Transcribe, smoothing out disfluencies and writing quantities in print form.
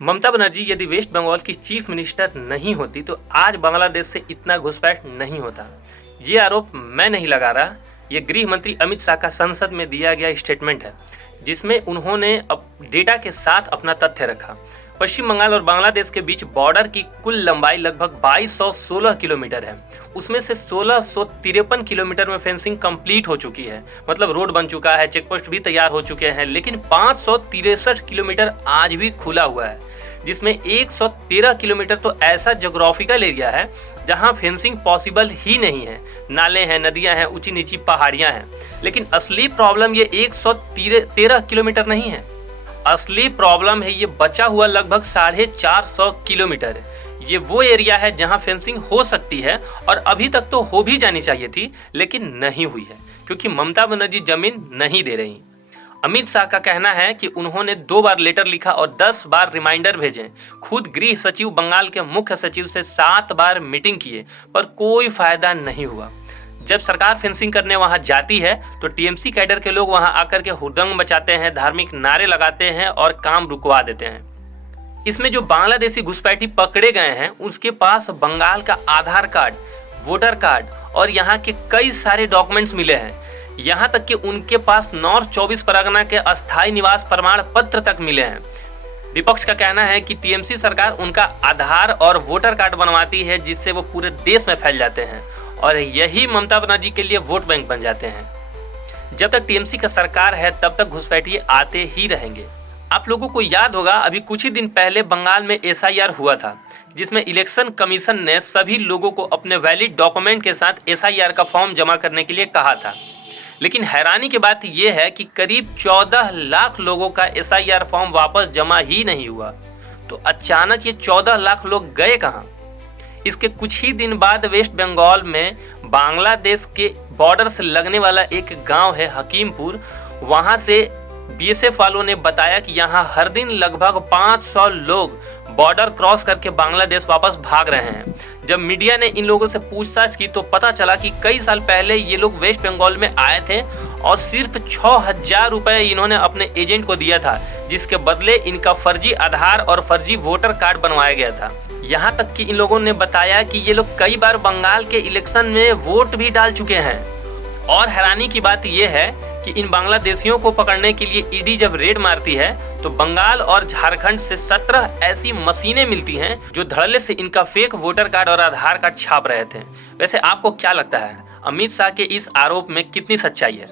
ममता बनर्जी यदि वेस्ट बंगाल की chief minister नहीं होती तो आज बांग्लादेश से इतना घुसपैठ नहीं होता। ये आरोप मैं नहीं लगा रहा, ये गृह मंत्री अमित शाह का संसद में दिया गया स्टेटमेंट है, जिसमें उन्होंने डेटा के साथ अपना तथ्य रखा। पश्चिम बंगाल और बांग्लादेश के बीच बॉर्डर की कुल लंबाई लगभग 2216 किलोमीटर है। उसमें से 1653 किलोमीटर में फेंसिंग कंप्लीट हो चुकी है, मतलब रोड बन चुका है, चेकपोस्ट भी तैयार हो चुके हैं, लेकिन 563 किलोमीटर आज भी खुला हुआ है, जिसमें 113 किलोमीटर तो ऐसा ज्योग्राफिकल एरिया है जहां फेंसिंग पॉसिबल ही नहीं है। नाले हैं, नदियां हैं, ऊंची नीची पहाड़ियां हैं। लेकिन असली प्रॉब्लम ये 113 किलोमीटर नहीं है, असली प्रॉब्लम है ये बचा हुआ लगभग 450 किलोमीटर। ये वो एरिया है जहां फेंसिंग हो सकती है और अभी तक तो हो भी जानी चाहिए थी, लेकिन नहीं हुई है क्योंकि ममता बनर्जी जमीन नहीं दे रही। अमित शाह का कहना है कि उन्होंने 2 बार लेटर लिखा और 10 बार रिमाइंडर भेजे। खुद गृह सचिव बंगाल के मुख्य सचिव से 7 बार मीटिंग किए, पर कोई फायदा नहीं हुआ। जब सरकार फेंसिंग करने वहां जाती है तो टीएमसी कैडर के लोग वहां आकर के हुड़दंग मचाते हैं, धार्मिक नारे लगाते हैं और काम रुकवा देते हैं। इसमें जो बांग्लादेशी घुसपैठी पकड़े गए हैं उसके पास बंगाल का आधार कार्ड, वोटर कार्ड और यहाँ के कई सारे डॉक्यूमेंट्स मिले हैं। यहाँ तक कि उनके पास नॉर्थ 24 परगना के अस्थायी निवास प्रमाण पत्र तक मिले हैं। विपक्ष का कहना है कि टीएमसी सरकार उनका आधार और वोटर कार्ड बनवाती है, जिससे वो पूरे देश में फैल जाते हैं और यही ममता बनर्जी के लिए वोट बैंक बन जाते हैं। जब तक टीएमसी का सरकार है तब तक घुसपैठिए आते ही रहेंगे। आप लोगों को याद होगा, अभी कुछ ही दिन पहले बंगाल में एसआईआर हुआ था, जिसमें इलेक्शन कमीशन ने सभी लोगों को अपने वैलिड डॉक्यूमेंट के साथ एसआईआर का फॉर्म जमा करने के लिए कहा था। लेकिन हैरानी की बात यह है कि करीब 14 लाख लोगों का एसआईआर फॉर्म वापस जमा ही नहीं हुआ। तो अचानक ये 14 लाख लोग गए कहां? इसके कुछ ही दिन बाद वेस्ट बंगाल में बांग्लादेश के बॉर्डर से लगने वाला एक गांव है हकीमपुर, वहां से बीएसएफ वालों ने बताया कि यहां हर दिन लगभग 500 लोग बॉर्डर क्रॉस करके बांग्लादेश वापस भाग रहे हैं। जब मीडिया ने इन लोगों से पूछताछ की तो पता चला कि कई साल पहले ये लोग वेस्ट बंगाल में आए थे और सिर्फ 6000 रुपए इन्होंने अपने एजेंट को दिया था, जिसके बदले इनका फर्जी आधार और फर्जी वोटर कार्ड बनवाया गया था। यहाँ तक कि इन लोगों ने बताया कि ये लोग कई बार बंगाल के इलेक्शन में वोट भी डाल चुके हैं। और हैरानी की बात यह है कि इन बांग्लादेशियों को पकड़ने के लिए ईडी जब रेड मारती है तो बंगाल और झारखंड से 17 ऐसी मशीनें मिलती हैं जो धड़ल्ले से इनका फेक वोटर कार्ड और आधार कार्ड छाप रहे थे। वैसे आपको क्या लगता है, अमित शाह के इस आरोप में कितनी सच्चाई है?